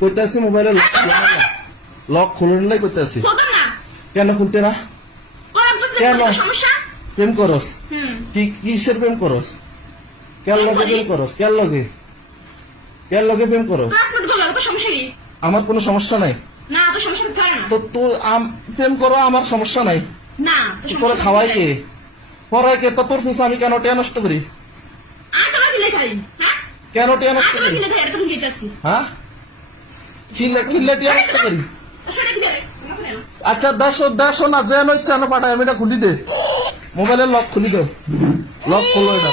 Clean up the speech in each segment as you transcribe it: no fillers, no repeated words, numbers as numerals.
কইতাছি মোবাইলে লক খুলুন লাই কইতাছি কেন খুলতে না কেন প্রেম করস কি কিসের প্রেম করস কেন লগে প্রেম করস কেন লগে প্রেম করস আমার কোনো সমস্যা নাই তো তুই প্রেম করো আমার সমস্যা নাই তোর খাওয়াই কে পড়াই কে তো তোর পিছনে আমি কেন টিয়া নষ্ট করি কেন টিয়া নষ্ট করি হ্যাঁ কিনলে টিয়া নষ্ট করি আচ্ছা দেড়শো না যেন ইচ্ছা না পাঠায় আমি এটা খুলি দে মোবাইলের লক খুলি দে লক খুলো এটা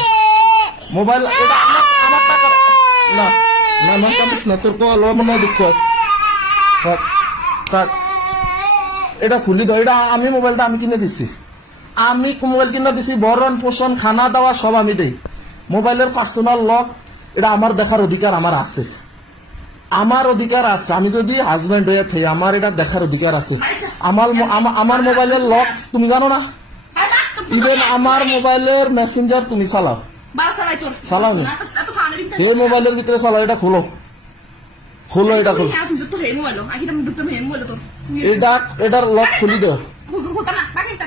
মোবাইল এটা আমার টাকা না না না কামিস না তোর কল মনে দুঃখ আছে থাক এটা খুলি দাও এটা আমি মোবাইলটা আমি কিনে দিছি আমি মোবাইল কিনে দিছি বরণ পোষণ খানা দাওয়া সব আমি দেই মোবাইলের পার্সোনাল লক এটা আমার দেখার অধিকার আমার আছে আমি যদি হাজবেন্ড হয়ে থাকি আমার এটা দেখার অধিকার আছে আমার মোবাইলের লক তুমি জানো না ইভেন আমার মোবাইলের মেসেঞ্জার তুমি চালাও নি এই মোবাইলের ভিতরে চালাও এটা খোলো এটা খোলো এটার লক খুলি দে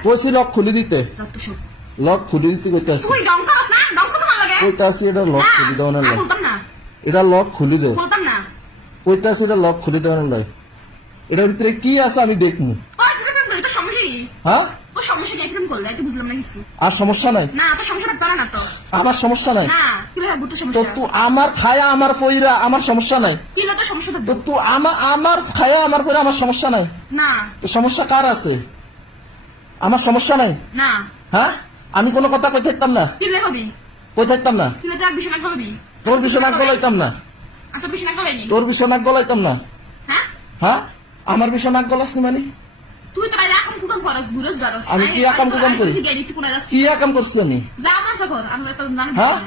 কইছি লক খুলি দিতে কইতাছি এটা লক খুলি দাও না এটা লক খুলি দে কইতাছি এটা লক খুলি দাও না এটার ভিতরে কি আছে আমি দেখবো হ্যাঁ আর সমস্যা নাই আমার সমস্যা নাই তো তুই আমার খায়া আমার পয়রা আমার সমস্যা নাই তো তুই আমার খায়া আমার পয়রা আমার সমস্যা নাই তো সমস্যা কার আছে আমার সমস্যা নাই হ্যাঁ আমি কোনো কথা কই থাকতাম না তোর বিছানা গলাইতাম না তোর বিছানা গলাইতাম না হ্যাঁ আমার বিছানা গলাস নি মানে আমি কি আকাম কুকাম করি কি আকাম করছি আমি হ্যাঁ